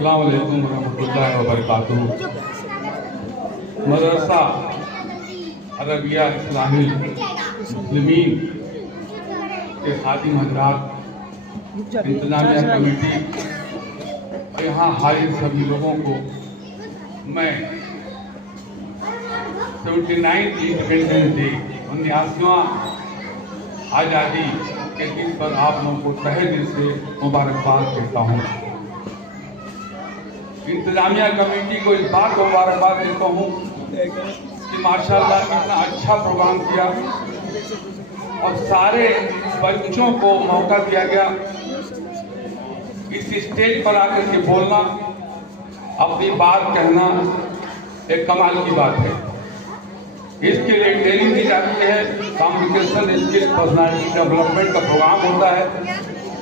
अस्सलाम वालेकुम रहमतुल्लाहि व बरकातुहू। मदरसा अरबिया इस्लामी मुस्लिमीन के खादिम हज़रात, इंतज़ामिया कमेटी और यहाँ हाजिर सभी लोगों को मैं 79th इंडिपेंडेंस डे 79वां आज़ादी के दिन पर आप लोगों को तहे दिल से मुबारकबाद देता हूँ। इंतज़ामिया कमेटी को इस बात को मुबारकबाद देता हूँ कि माशाल्लाह इतना अच्छा प्रोग्राम किया और सारे बच्चों को मौका दिया गया इस स्टेज पर आकर के बोलना, अपनी बात कहना एक कमाल की बात है। इसके लिए ट्रेनिंग दी जाती है, कम्युनिकेशन स्किल, पर्सनालिटी डेवलपमेंट का प्रोग्राम होता है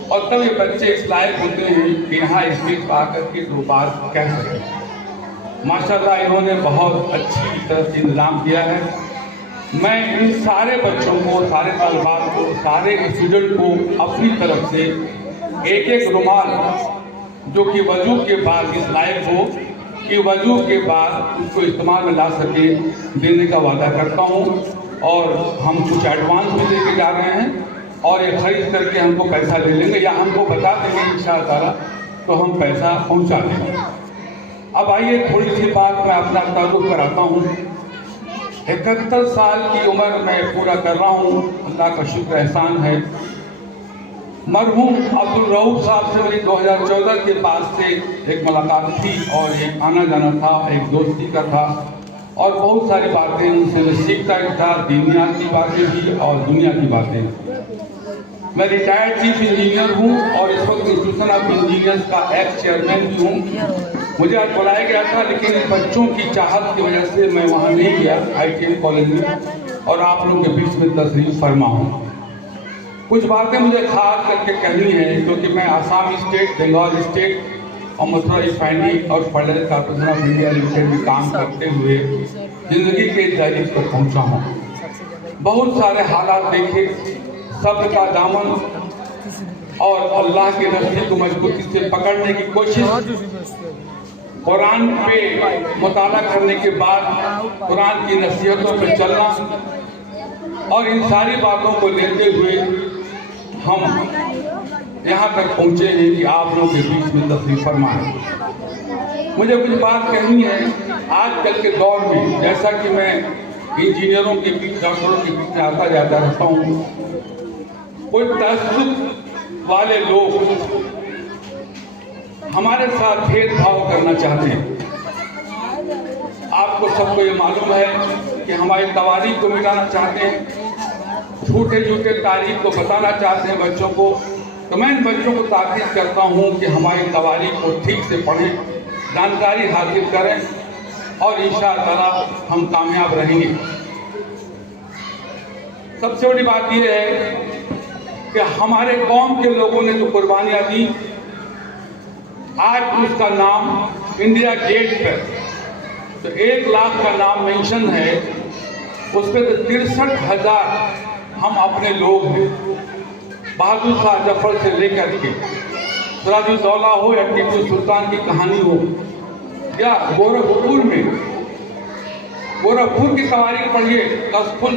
और तब ये बच्चे इस लायक होते हैं कि यहाँ स्टेज पर आकर के दो बात कह सकें। माशाल्लाह इन्होंने बहुत अच्छी तरह से इंतजाम किया है। मैं इन सारे बच्चों को, सारे तलबात को, सारे स्टूडेंट को अपनी तरफ से एक एक रुमाल जो कि वजू के बाद इस लायक हो कि वजू के बाद उसको इस्तेमाल में ला सके देने का वादा करता हूँ। और हम कुछ एडवांस भी लेके जा रहे हैं और ये खरीद करके हमको पैसा ले लेंगे या हमको बता देंगे इंशाअल्लाह तो हम पैसा पहुँचा देंगे। अब आइए थोड़ी सी बात मैं अपना तारुफ कराता हूँ। 71 साल की उम्र मैं पूरा कर रहा हूँ, अल्लाह का शुक्र एहसान है। मरहूम अब्दुल रऊफ साहब से मेरी 2014 के बाद से एक मुलाकात थी और एक आना जाना था, एक दोस्ती का था और बहुत सारी बातें उनसे मैं सीखता भी था, दीनियात की बातें भी और दुनिया की बातें। मैं रिटायर्ड चीफ इंजीनियर हूँ और इस वक्त इंस्टीट्यूशन ऑफ इंजीनियर्स का एक्स चेयरमैन भी हूँ। मुझे आज बुलाया गया था लेकिन बच्चों की चाहत की वजह से मैं वहाँ नहीं गया ITM कॉलेज में और आप लोगों के बीच में तशरीफ फरमा हूँ। कुछ बातें मुझे खास करके कहनी है क्योंकि मैं आसाम स्टेट, बंगाल स्टेट और मथुरा रिफाइनरी और fertiliser corporation of India limited में काम करते हुए जिंदगी के दहलीज पर पहुंचा हूं। बहुत सारे हालात देखे, सब्र का दामन और अल्लाह के रस्ते को मजबूती से पकड़ने की कोशिश, कुरान पे मुताला करने के बाद कुरान की नसीहतों पे चलना और इन सारी बातों को लेते हुए हम यहाँ तक पहुँचे हैं कि आप लोगों के बीच में तशरीफ फरमा है। मुझे कुछ बात कहनी है। आजकल के दौर में जैसा कि मैं इंजीनियरों के बीच, डॉक्टरों के बीच में आता जाता रहता हूँ, कोई तअस्सुब वाले लोग हमारे साथ भेदभाव करना चाहते हैं। आपको सबको ये मालूम है कि हमारी तवारीख को मिटाना चाहते हैं, झूठे झूठे तारीख को बताना चाहते हैं बच्चों को। तो मैं इन बच्चों को ताकीद करता हूँ कि हमारी तवारीख को ठीक से पढ़ें, जानकारी हासिल करें और इंशाअल्लाह हम कामयाब रहेंगे। सबसे बड़ी बात यह है कि हमारे कौम के लोगों ने जो कुर्बानियाँ दी, आज उसका नाम इंडिया गेट पर तो 1 लाख का नाम मेंशन है, उस पर तो 63,000 हम अपने लोग हैं। बहादुर शाह जफर से लेकर के सिराजुद्दौला हो या टीपू सुल्तान की कहानी हो या गोरखपुर की तवारीख पढ़िए, कसफुल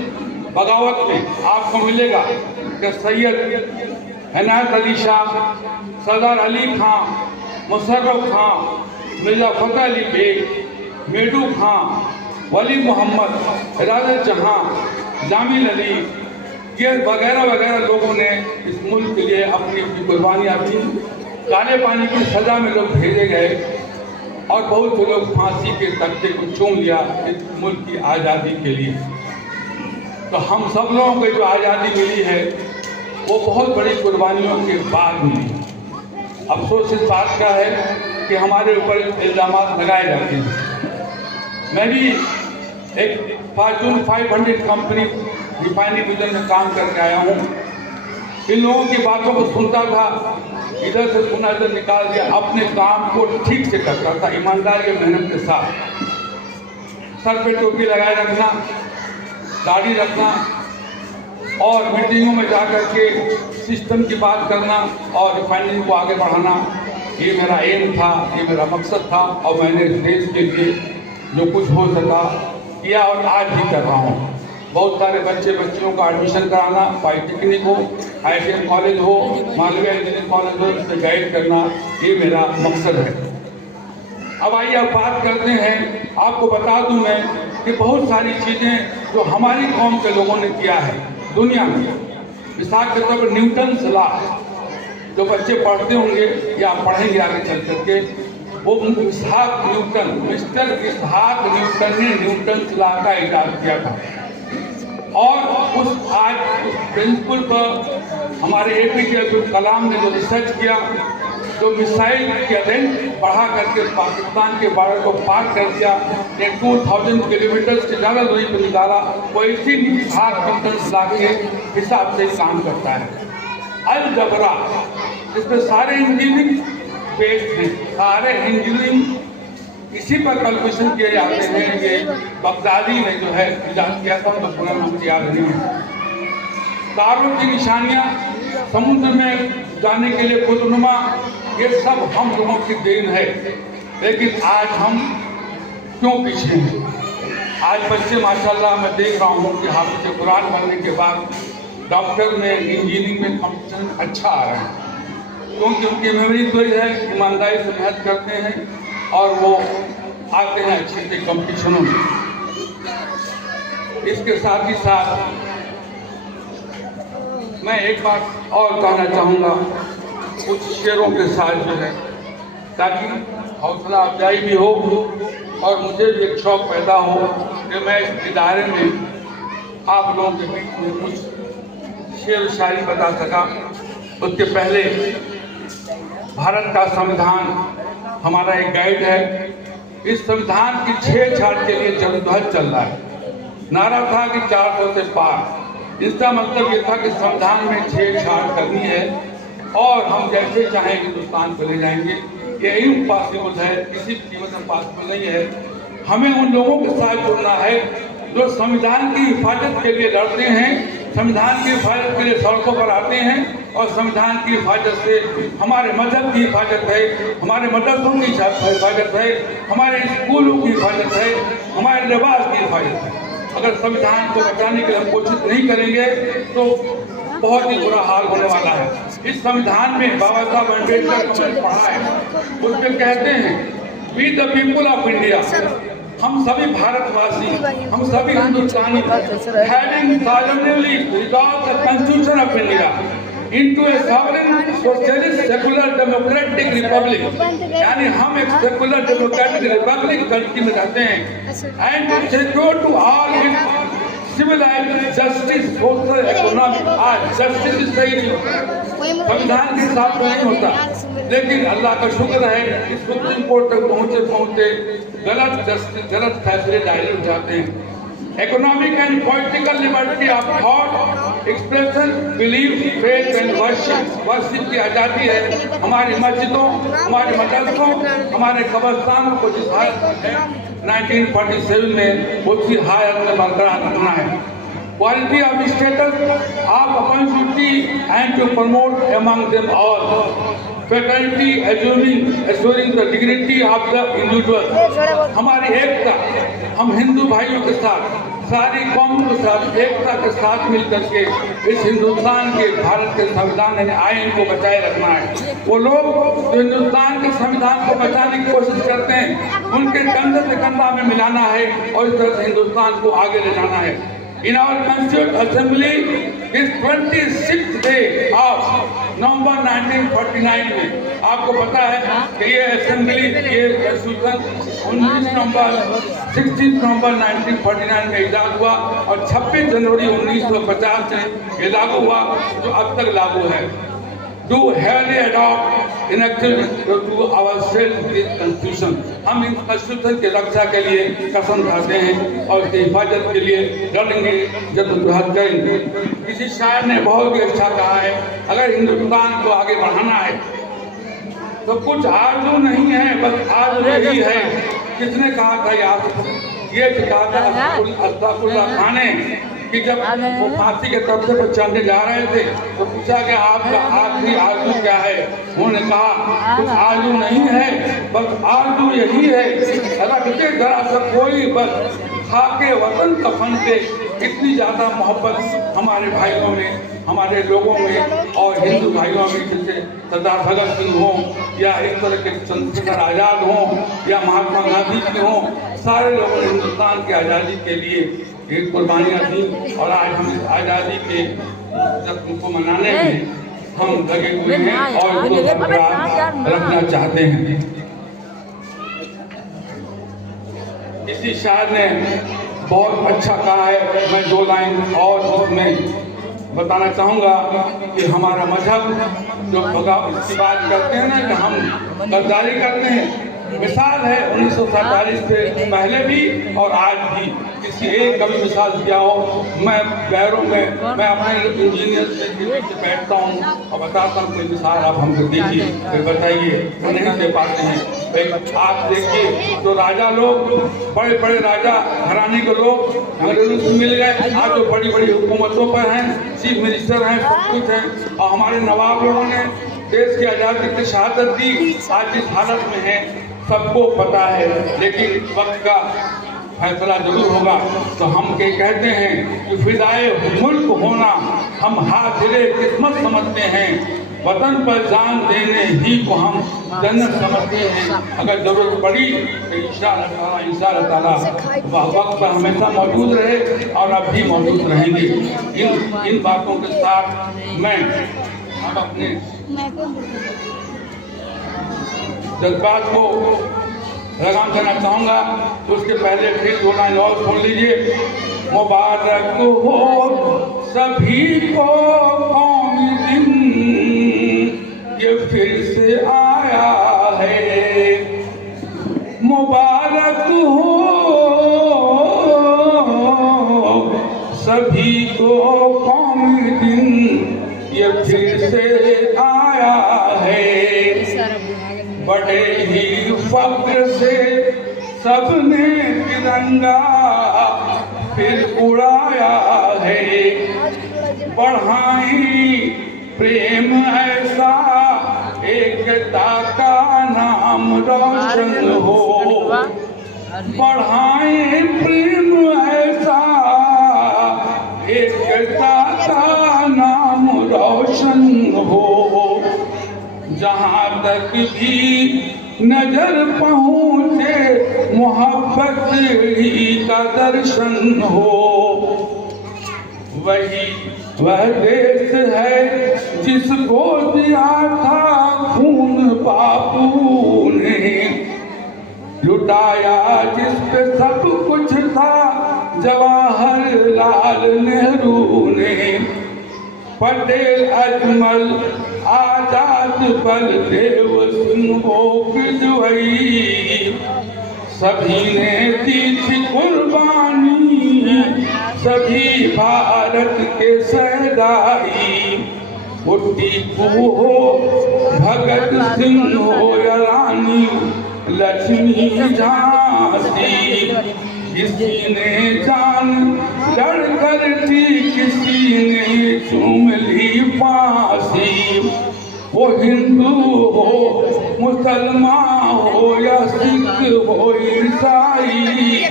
बगावत में आपको मिलेगा कि सैयद इनायत अली शाह, सरदार अली खां, मुशर्रफ खां, मिर्जा फतेह अली बेग, मेडू खां, वली मोहम्मद, इरादत जहां, जामिल अली, ये वगैरह वगैरह लोगों ने इस मुल्क के लिए अपनी अपनी कुर्बानियाँ दी। काले पानी की सज़ा में लोग भेजे गए और बहुत से लोग फांसी के तख्ते को चूम लिया इस मुल्क की आज़ादी के लिए। तो हम सब लोगों को जो आज़ादी मिली है वो बहुत बड़ी कुर्बानियों के बाद मिली। अफसोस इस बात का है कि हमारे ऊपर इल्ज़ाम लगाए जाते हैं। मैं भी एक फॉर्च्यून 500 कंपनी रिफाइनरी डिवीजन में काम करके आया हूँ। इन लोगों की बातों को सुनता था, इधर से सुना इधर निकाल दिया, अपने काम को ठीक से करता था, ईमानदारी और मेहनत के साथ। सर पे टोपी लगाए रखना, दाढ़ी रखना और मीटिंगों में जा कर के सिस्टम की बात करना और रिफाइनरी को आगे बढ़ाना, ये मेरा एम था, ये मेरा मकसद था और मैंने इस देश के लिए जो कुछ हो सका किया और आज भी कर रहा हूँ। बहुत सारे बच्चियों का एडमिशन कराना, पॉलिटेक्निक हो, IITM कॉलेज हो, मालवीय इंजीनियरिंग कॉलेज हो, इसे गाइड करना, ये मेरा मकसद है। अब आइए अब बात करते हैं। आपको बता दूं मैं कि बहुत सारी चीज़ें जो हमारी कौम के लोगों ने किया है दुनिया में, मिसाल के तौर पर न्यूटन लॉ, जो बच्चे पढ़ते होंगे या पढ़ेंगे आगे चल करके, वो इसहाक न्यूटन, मिस्टर इसहाक न्यूटन ने न्यूटन लॉ का इजाद किया था। और उस प्रिंसिपल पर हमारे APJ अब्दुल कलाम ने जो रिसर्च किया, जो मिसाइल के अटेंट बढ़ा करके पाकिस्तान के बॉर्डर को पार कर दिया, 2000 किलोमीटर से ज़्यादा दूरी पर निकाला, वो इसी इसहाक न्यूटन लॉ के हिसाब से काम करता है। अलजबरा, इसमें सारे इंजीनियरिंग बेस्ड हैं, सारे इंजीनियरिंग इसी पर कैलकुलेशन किए जाते हैं। ये बगदादी ने जो है इजाद किया था, तो पूरा नाम याद नहीं है। तारों की निशानियां, समुद्र में जाने के लिए खुदनुमा, ये सब हम लोगों की देन है। लेकिन आज हम क्यों पीछे हैं? आज बच्चे माशाल्लाह मैं देख रहा हूँ कि हाफिज़ कुरान बनने के बाद डॉक्टर में, इंजीनियरिंग में कॉम्पिटिशन अच्छा आ रहा है, क्योंकि उनकी मेमोरी तो है, ईमानदारी से मेहनत करते हैं और वो आते हैं अच्छे अच्छे कॉम्पिटिशनों में। इसके साथ ही साथ मैं एक बात और कहना चाहूँगा, कुछ शेरों के साथ जो है, ताकि हौसला अफजाई भी हो और मुझे भी एक शौक़ पैदा हो कि मैं इस इदारे में आप लोगों के बीच में कुछ शेर शायरी बता सका। उसके पहले भारत का संविधान हमारा एक गाइड है। इस संविधान की छेड़छाड़ के लिए जद्दोजहद चल रहा है। नारा था कि 400 से पार। इसका मतलब ये था कि संविधान में छेड़छाड़ करनी है और हम जैसे चाहें हिंदुस्तान को ले जाएंगे। ये इम्पॉसिबल है, किसी कीमत में पॉसिबल नहीं है। हमें उन लोगों के साथ जुड़ना है जो संविधान की हिफाजत के लिए लड़ते हैं, संविधान की हिफाजत के लिए सड़कों पर आते हैं और संविधान की हिफाजत से हमारे मजहब की हिफाजत है, हमारे मदरसों की हिफाजत है, हमारे स्कूलों की हिफाजत है, हमारे लिबास की हिफाजत है। अगर संविधान को बचाने के लिए हम कोशिश नहीं करेंगे तो बहुत ही बुरा हाल होने वाला है। इस संविधान में बाबा साहब अम्बेडकर को मैंने पढ़ा है, उसमें कहते हैं we the people of India, हम सभी भारतवासी, हम सभी हिंदुस्तानी, having solemnly resolved the Constitution of India into a sovereign socialist secular democratic republic, यानी हम एक सेकुलर डेमोक्रेटिक रिपब्लिक कंट्री में रहते हैं, and to secure to all it civilised justice social economic. आज जस्टिस सही नहीं होता, संविधान के हिसाब से नहीं होता, लेकिन अल्लाह का शुक्र है कि सुप्रीम कोर्ट तक पहुँचते गलत फैसले डायरेक्ट हो जाते हैं। Economic and political liberty of thought, expression, belief, faith and worship की आज़ादी है। हमारी मस्जिदों, हमारे मदरसों, हमारे कब्रिस्तानों को जिस हालत है 1947 में उसी हालत में बरकरार रखना है। Quality of status of opportunity and to promote among them all, faculty assuring the dignity of the individual. हमारी एकता, हम हिंदू भाइयों के साथ, सारी कौम के साथ एकता के साथ मिलकर के इस हिंदुस्तान के, भारत के संविधान यानी आइन को बचाए रखना है। वो लोग जो हिंदुस्तान के संविधान को बचाने की कोशिश करते हैं, उनके कंधे से कंधा में मिलाना है और इस तरह से हिंदुस्तान को आगे ले जाना है। In our Constituent Assembly, इस 26th day of नवंबर 1949 में आपको पता है कि ये असेंबली, ये कंस्टिट्यूशन 16 नवंबर 1949 में इजाद हुआ और 26 जनवरी 1950 से ये लागू हुआ, जो अब तक लागू है। Do heavily adopt enacted to ourselves this constitution। हम इन कंस्टिट्यूशन की रक्षा के लिए कसम खाते हैं और इसकी हिफाजत के लिए लड़ेंगे, जद्दोजहद करेंगे। किसी शायर ने बहुत ही अच्छा कहा है, अगर हिंदुस्तान को आगे बढ़ाना है तो कुछ आरज़ू नहीं है, बस आरज़ू ही है। किसने कहा था यार? ये कहा था अस्तगफुरुल्लाह खान ने कि जब वो फांसी के तख्ते पर चढ़ने जा रहे थे तो पूछा कि आपका आखिरी आरज़ू क्या है? उन्होंने कहा कुछ आरज़ू नहीं है, बस आरज़ू यही है रखते जरा सा कोई बस खाके वतन कफन के। इतनी ज़्यादा मोहब्बत हमारे भाइयों में, हमारे लोगों में और हिंदू भाइयों में, जैसे सरदार भगत सिंह हो या इस तरह के चंद्रशेखर आज़ाद हो या महात्मा गांधी जी हो, सारे लोगों ने हिंदुस्तान की आज़ादी के लिए एक कुर्बानियाँ दी और आज हम इस आज़ादी के जश्न को मनाने में हम लगे हुए हैं और इसको बरकरार रखना चाहते हैं। इसी शायर ने बहुत अच्छा कहा है, मैं 2 लाइन और उसमें बताना चाहूँगा कि हमारा मजहब जो बगावत की बात करते हैं ना कि हम गद्दारी करते हैं, मिसाल है 1947 से पहले भी और आज भी। किसी एक कभी मिसाल दिया हो, मैं बैरों में मैं अपने इंजीनियर से बैठता हूँ और बताता हूँ कोई मिसाल आप हमको दीजिए, फिर बताइए, वो नहीं दे पाते हैं। आप देखिए तो राजा लोग, बड़े बड़े राजा घराने के लोग अंग्रेजों से मिल गए, आज जो बड़ी बड़ी हुकूमतों पर हैं, चीफ मिनिस्टर हैं, सब कुछ हैं, और हमारे नवाब लोगों ने देश की आज़ादी की शहादत दी। आज जिस हालत में है सबको पता है, लेकिन वक्त का फैसला जरूर होगा। तो हम के कहते हैं कि फिदाए मुल्क होना हम हाजिरे किस्मत समझते हैं, वतन पर जान देने ही को हम जन्नत समझते हैं। अगर जरूरत पड़ी तो इंशाअल्लाह ताला वक्त पर हमेशा मौजूद रहे और अब भी मौजूद रहेंगे। इन बातों के साथ मैं अब अपने जज्बात को लगाम देना चाहूँगा। तो उसके पहले फिर 2 लाइन और सुन लीजिए। मुबारक हो सभी को कौमी दिन ये फिर से आया है, मुबारक हो सभी को कौमी दिन ये फिर से आया है। बड़े ही फख्र से सबने तिरंगा फिर उड़ाया है, बढ़ाई प्रेम ऐसा एकता का नाम रोशन हो, बढ़ाई प्रेम ऐसा एकता का नाम रोशन हो। जहाँ तक भी नजर पहुँचे मोहब्बत ही का दर्शन हो, वही वह देश है जिसको दिया था खून बापू ने, लुटाया जिस पे सब कुछ था जवाहरलाल नेहरू ने। पटेल अजमल आजाद बलदेव सिंह जोई सभी ने दी थी कुर्बानी, सभी भारत के सहदाई। वो टीपू हो भगत सिंह हो या रानी लक्ष्मी झांसी, किसी ने जान लड़कर दी, किसी ने चूम ली फांसी। वो हिंदू हो मुसलमान हो या सिख हो ईसाई,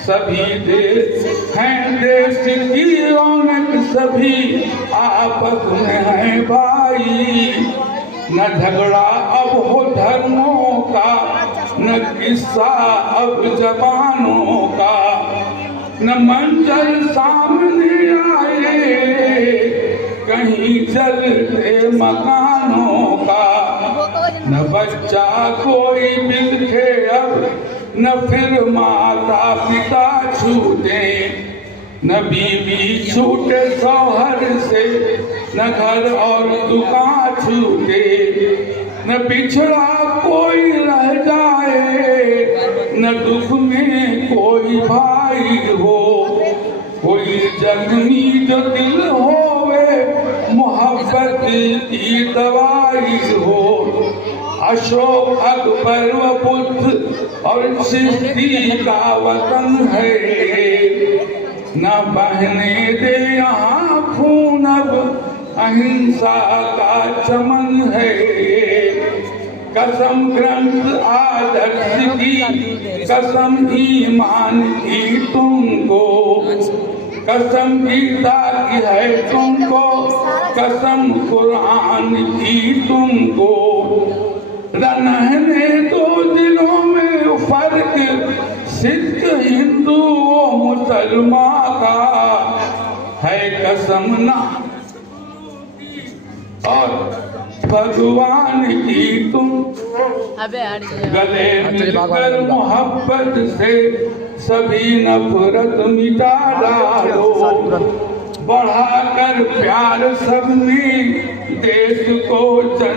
सभी देश हैं देश की रौनक, सभी आपस में हैं भाई। न झगड़ा अब हो धर्मों का, न किस्सा अब जबानों का, न मंजर सामने आए कहीं जलते मकानों का। न बच्चा कोई बिलखे अब, न फिर माता पिता छूटे, न बीवी छूटे शौहर से, न घर और दुकान छूटे, न पिछड़ा कोई रह जाए, न दुख में कोई भाई हो। कोई जख्मी जो दिल होवे मोहब्बत की दवाई हो। अशोक अकबर व बुद्ध और सिद्धि का वतन है, न बहने दे यहाँ खून, अब अहिंसा का चमन है। कसम ग्रंथ आदर्श की, कसम ईमान की तुमको, कसम गीता की है तुमको, कसम कुरान की तुमको। रहने दो दिलों में फर्क, सिख हिंदू मुसलमान का, है कसम ना और भगवान की तुम। गले मिलकर मोहब्बत से सभी नफरत मिटा डालो, बढ़ाकर प्यार सब में देश को